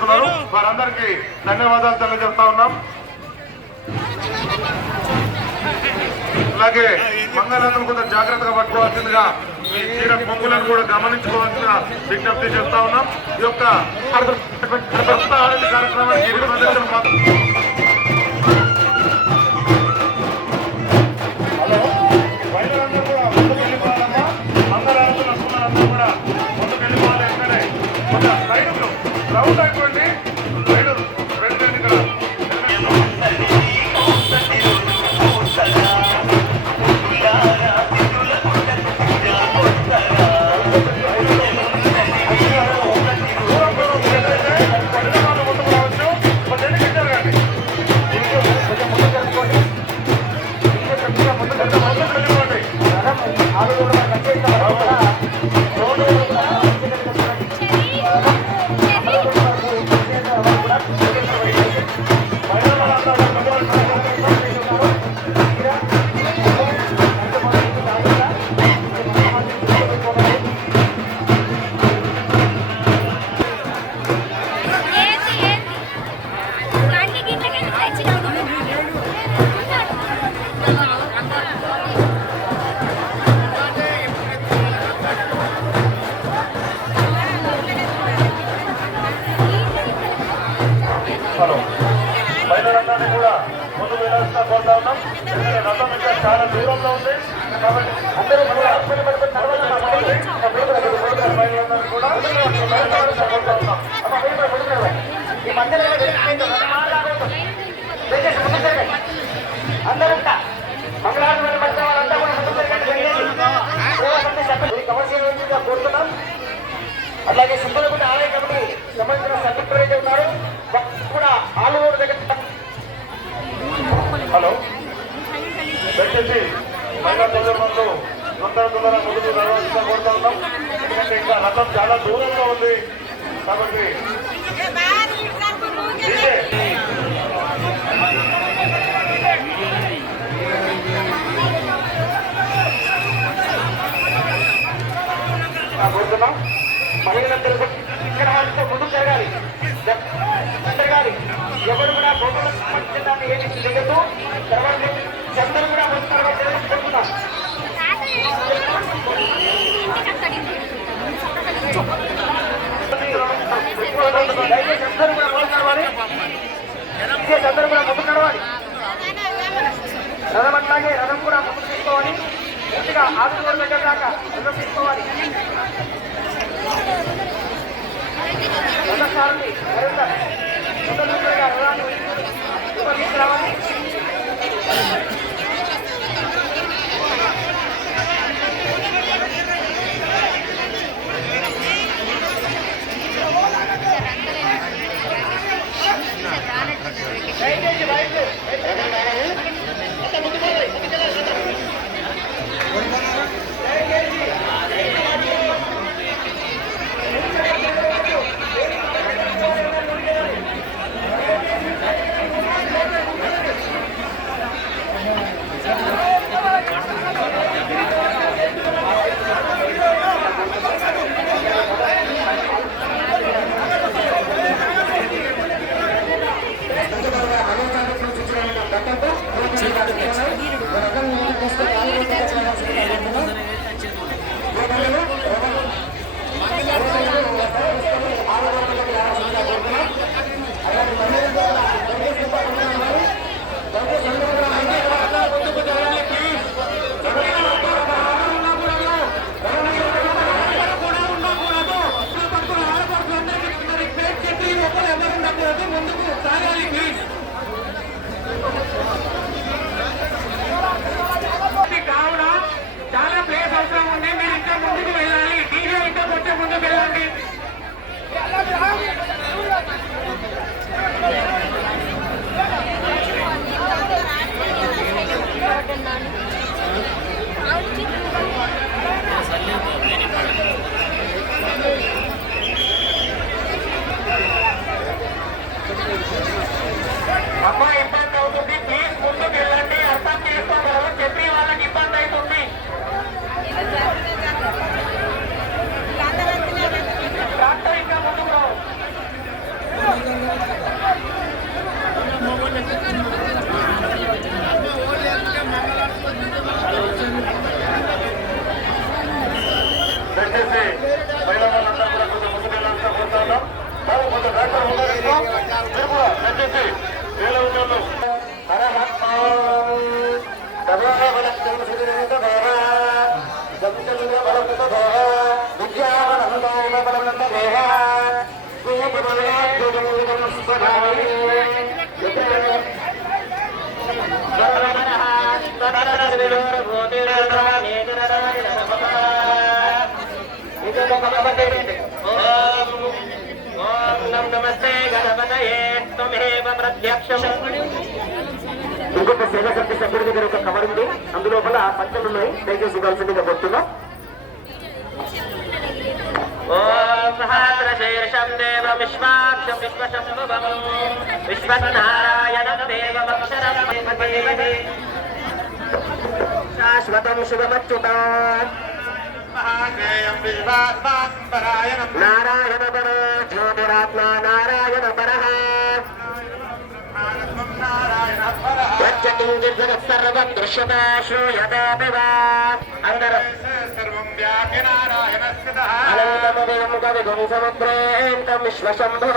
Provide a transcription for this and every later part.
చేసుకున్నారు. వారందరికీ ధన్యవాదాలు తెలియజేస్తా ఉన్నాం. అలాగే మంగళాలను కూడా జాగ్రత్తగా పట్టుకోవాల్సిందిగా మీ చీర పొంగులను కూడా గమనించుకోవాల్సిన విజ్ఞప్తి చేస్తా ఉన్నాం. ఈ యొక్క కార్యక్రమానికి రౌండ్ అయిపోయింది. మహిళలందరినీ కూడా ముందు వెళ్ళాల్సిన కోరుతా ఉన్నాం. రథం ఇంకా చాలా దూరంలో ఉంది కాబట్టి అందరూ మహిళలందరినీ కూడా కోరుతా ఉన్నాం. అందరూ కోరుతున్నాం. అట్లాగే సుబ్బలగుంట ఆలయ కమిటీ సంబంధించిన సభ్యులు ఉన్నారు కూడా ఆలూరు దగ్గర. హలో, దయచేసి మహిళా సోదరులు తొందరగా ముందుకు నడవాల్సిందిగా కోరుతా ఉన్నాం. ఎందుకంటే ఇంకా రథం చాలా దూరంలో ఉంది కాబట్టి కోరుతున్నాం. మహిళలందరూ ఇక్కడ వాళ్ళతో ముందుకు జరగాలి. ఎవరు కూడా బొమ్మలు సంబంధించడాన్ని ఏమి చేయదు. తర్వాత అందరూ కూడా కోరుతున్నాం. దయచేసి అందరూ కూడా ముందుకు నడవాలి. అందరూ కూడా ముందుకు నడవాలి. రథం అట్లాగే రథం కూడా ముందుకు తీసుకోవాలి. పూర్తిగా ఆశీర్వాద దగ్గర దాకా రథం తీసుకోవాలి. రథసారథి రావాలి. దయచేసి మహిళా వాళ్ళందరూ కూడా కొంచెం ముందుకు వెళ్ళాల్సిన కోరుతున్నాం. బాబు కొంచెం డాక్టర్ ఉన్నారు ఇంట్లో, మీరు కూడా దయచేసి వేల ఉద్యోగులు నమస్తే గణపతయే త్వమేవ ప్రత్యక్షం. ఇంకొక సేవా సమితి సభ్యుడి దగ్గర ఒక కవర్ ఉంది, అందులోపల పచ్చళ్ళు ఉన్నాయి, దయచేసి ఇవ్వాల్సిందిగా కోరుతున్నాం. ఓం సహస్రశీర్షం దేవం విశ్వాక్షం విశ్వశంభువం విశ్వనారాయణం దేవమక్షరం శాశ్వతం శుభమచ్యుతం నారాయణ పరో జ్యోతిరాత్మా నారాయణ పరః సర్వం దృశ్యత శ్రూయతే వా అందరం అనంతమవేం కవిగుం సముద్రేంతం విశ్వశంభువ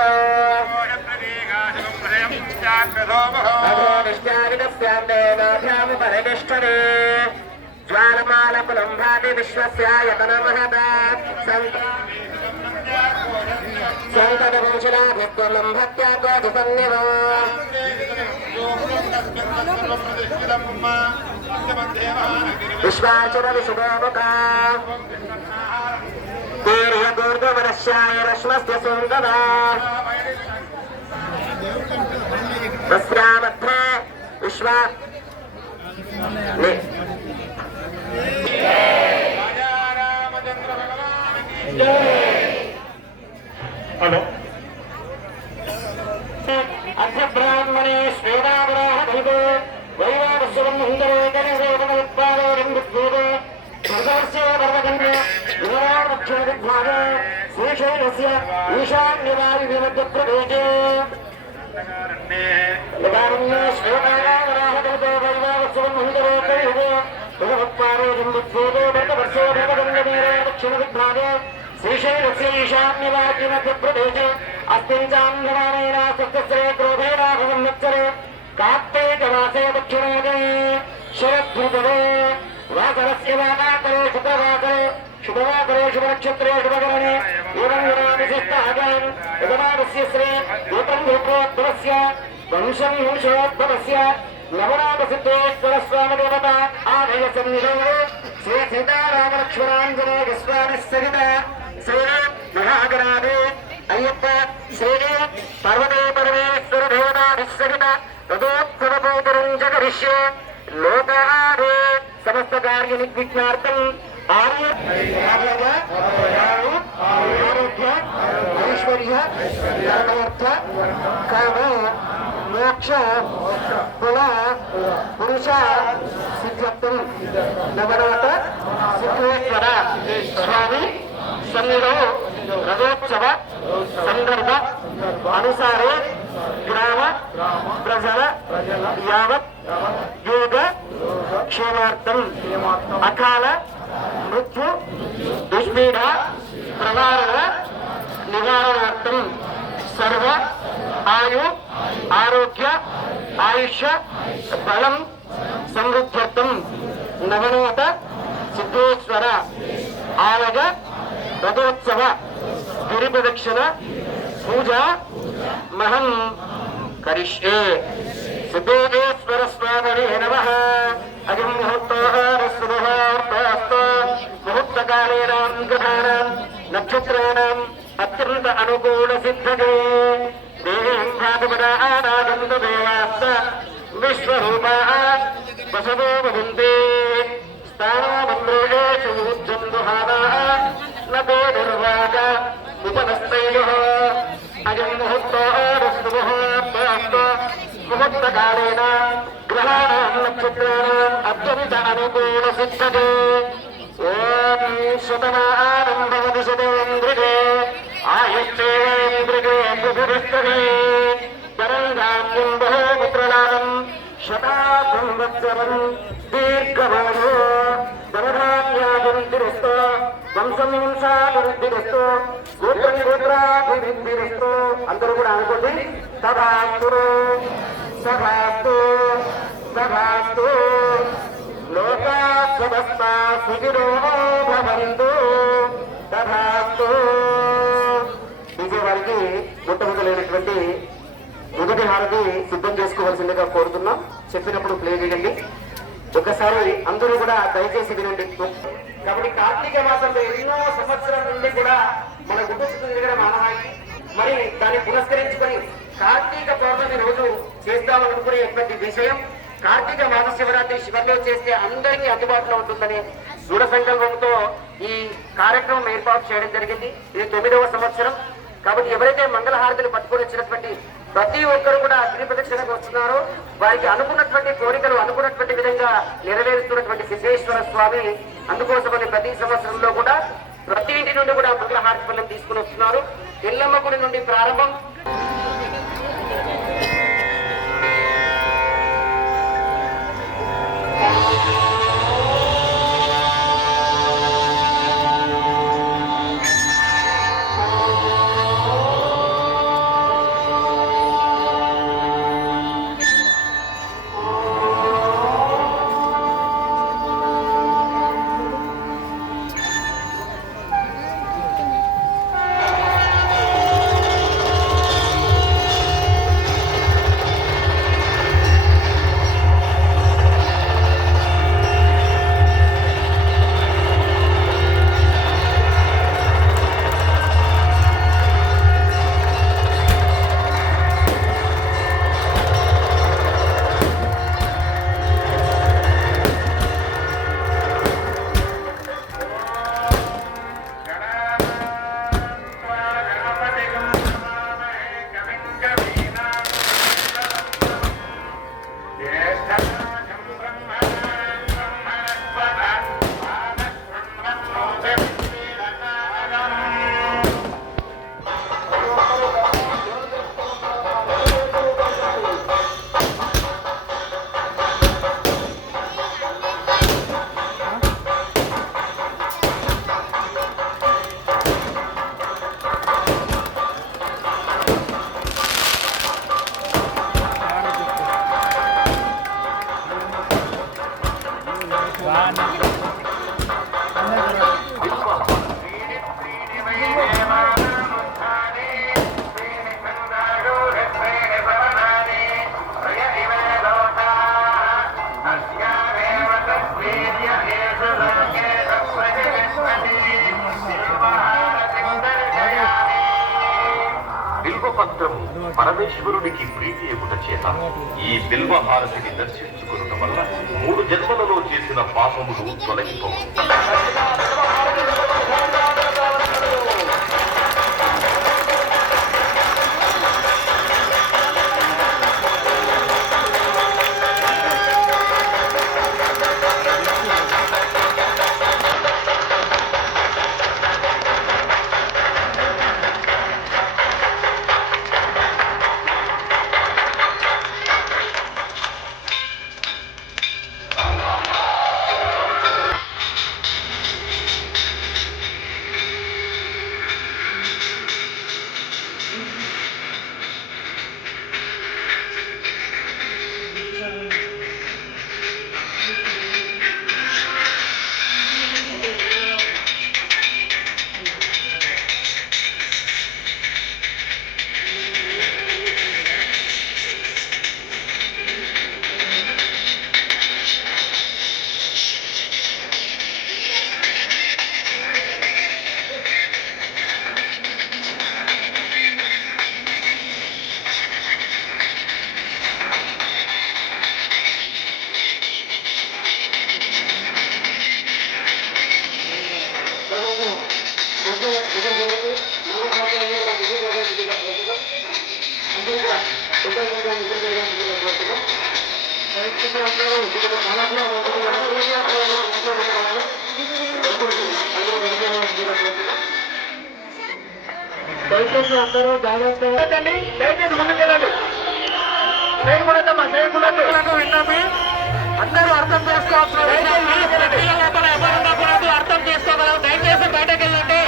అధోనిష్టావిదస్యాందేనాభ్యాముపరితిష్ఠతే జ్వాలమాలకులం భాతి విశ్వస్యాయతనమహత సంతతవంశలాభిత్వం భక్త్యా కోటిసన్నివ విశ్వాచుర విశుభోముఖా దీర్ఘదూర్గమనశ్యాయ రశ్మస్య సుందరా తస్యామధ్యే విశ్వా హలో అర్ధబ్రాహ్మణే శ్వేతావరాహ వైవావస్వం హుందరోదరూపముత్పాదోరంగుద్భూతో స్వర్గస్య వర్ధకన్య విరామక్షోభిద్భాగ శ్రీశైలస్య ఈశాన్యవాయువిమధ్యప్రదేశే యదారణ్యే శ్వేతావరాహతో వైవావస్వం హుందరోదరూపో భగవత్పాదోరంగుద్భూతో భక్తవర్షో భగవన్యమేర దక్షిణవిద్భాగ శ్రీశైలస్య ఈశాన్యవాయువిమధ్యప్రదేశే अस्मिन् चान्द्रमानेन सत्यस्रे क्रोधेनाभवन्नच्चरे कार्तेकमासे दक्षिणोदे शरद्भृतवे वासरस्य वाताकरे शुक्रवासरे शुभवासरे शुभनक्षत्रे शुभकरणे एवं गुणाविशिष्टागान् यजमानस्य श्रे एतं भूत्रोद्भवस्य वंशं वंशोद्भवस्य नवनाथसिद्धेश्वरस्वामिदेवता आधयसन्निधौ श्री सीतारामलक्ष्मणाञ्जनेयस्वामिः सहित श्री महागणादे అయ్యప్ప శ్రీ పర్వతే పరమేశ్వర దేవతాభిస్సహిత తదోత్సవపూతరం జగరిష్యే లోకాదే సమస్త కార్య నిర్విఘ్నార్థం ఆరోగ్య ఐశ్వర్య ధర్మార్థ కామ మోక్ష కుల పురుష సిద్ధ్యర్థం నవనాథ సిద్ధేశ్వర స్వామి సన్నిధో రథోత్సవ సందర్భ అనుసారే గ్రామ ప్రజల యావత్ యోగ క్షేమార్థం అకాల మృత్యు దుష్పీడ ప్రవారణ నివారణార్థం సర్వ ఆయు ఆరోగ్య ఆయుష్య బలం సమృద్ధ్యర్థం నవనూత సిద్ధేశ్వర ఆలయ రథోత్సవ గిరి ప్రదక్షిణ పూజ మహం కరిష్యే. సిద్ధేశ్వర స్వామినే నమః. అయం ముహూర్తోహారస్సుముహూర్తోస్తు ముహూర్తకాలేనాం గ్రహాణాం నక్షత్రాణాం అత్యంత అనుకూల సిద్ధతే దేహం భాగమనాగంతు దేవాస్త విశ్వరూపా వసవో భవంతే స్థానమంద్రేషు ఉజ్జందుహానా నతో నిర్వాగ ఉపనస్తైః. అయం ముహూర్తోరస్తు ముహూర్తోస్తు ముహూర్తకాలేన గ్రహాణాం నక్షత్రాణాం అత్యంత అనుకూల సిద్ధతే. ఓం శతమానం భవతి శతేంద్రికే ఆయుష్యేంద్రికే బుద్ధిష్టతే. పరంధాన్యం బహుపుత్రలాభం శతాసం వత్సరం దీర్ఘమాయో ధనధాన్యాభివృద్ధిరస్తు, వంశం వంశాభివృద్ధిరస్తు, గోత్రం గోత్రాభివృద్ధిరస్తు. అందరూ కూడా అనుకోండి. తథాస్తు తథాస్తు తథాస్తు. లోకా సమస్తా సుఖినో భవంతు. తథాస్తు. వారికి మొట్టమొదలైనటువంటి మొదటి హారతి సిద్ధం చేసుకోవాల్సిందిగా కోరుతున్నాం. చెప్పినప్పుడు ప్లే చేయండి. ఒకసారి అందరూ కూడా దయచేసి వినండి. కాబట్టి కార్తీక మాసంలో ఎన్నో సంవత్సరాల నుండి కూడా మన కుటుంబం తిరగడం ఆనవాయి. మరి దాన్ని పురస్కరించుకొని కార్తీక పౌర్ణమి రోజు చేద్దామనుకునేటువంటి విషయం, కార్తీక మాస శివరాత్రి శివల్లో చేస్తే అందరికీ అందుబాటులో ఉంటుందని దృఢ సంకల్పంతో ఈ కార్యక్రమం ఏర్పాటు చేయడం జరిగింది. ఇది 9వ సంవత్సరం. కాబట్టి ఎవరైతే మంగళహారతులు పట్టుకొని వచ్చినటువంటి ప్రతి ఒక్కరు కూడా అగ్ని ప్రదక్షిణకు వస్తున్నారో వారికి అనుకున్నటువంటి కోరికలు అనుకున్నటువంటి విధంగా నెరవేరుస్తున్నటువంటి సిద్ధేశ్వర స్వామి. అందుకోసమని ప్రతి సంవత్సరంలో కూడా ప్రతి ఇంటి నుండి కూడా మంగళహారతి ఫలం తీసుకుని వస్తున్నారు. ఎల్లమ్మ గుడి నుండి ప్రారంభం. బిల్వపత్రము పరమేశ్వరునికి ప్రీతి ఎగుట చేత ఈ బిల్వహారతిని దర్శించుకున్నట వల్ల 3 జన్మలలో చేసిన పాపములు తొలగిపోవు. దయచేసి అందరూ జాగ్రత్తగా దయచేసి ముందుకెళ్ళండి. చేయకూడదమ్మా, చేయకూడదు విన్నాము. అందరూ అర్థం చేసుకోవాల్సిన రథం చేసుకోగలవు. దయచేసి బయటకు వెళ్ళండి.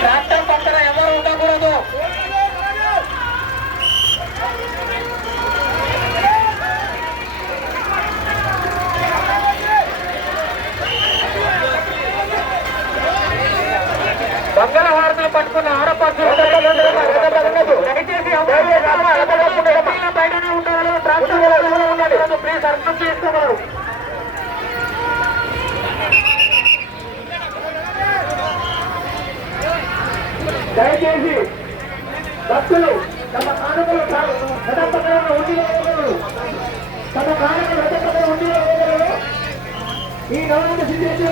ట్రాక్టర్ పక్కన ఎవరు ఉండకూడదు. బంగాళ హారతులు పట్టుకున్న ఆడపడుతులు బయటనే ఉంటారు. ట్రాక్టర్ ప్లీజ్ అర్థం చేసుకోగలరు. దయచేసి భక్తులు తమ కానుకలు ఈ గవర్నమెంట్ సిద్ధేశ్వర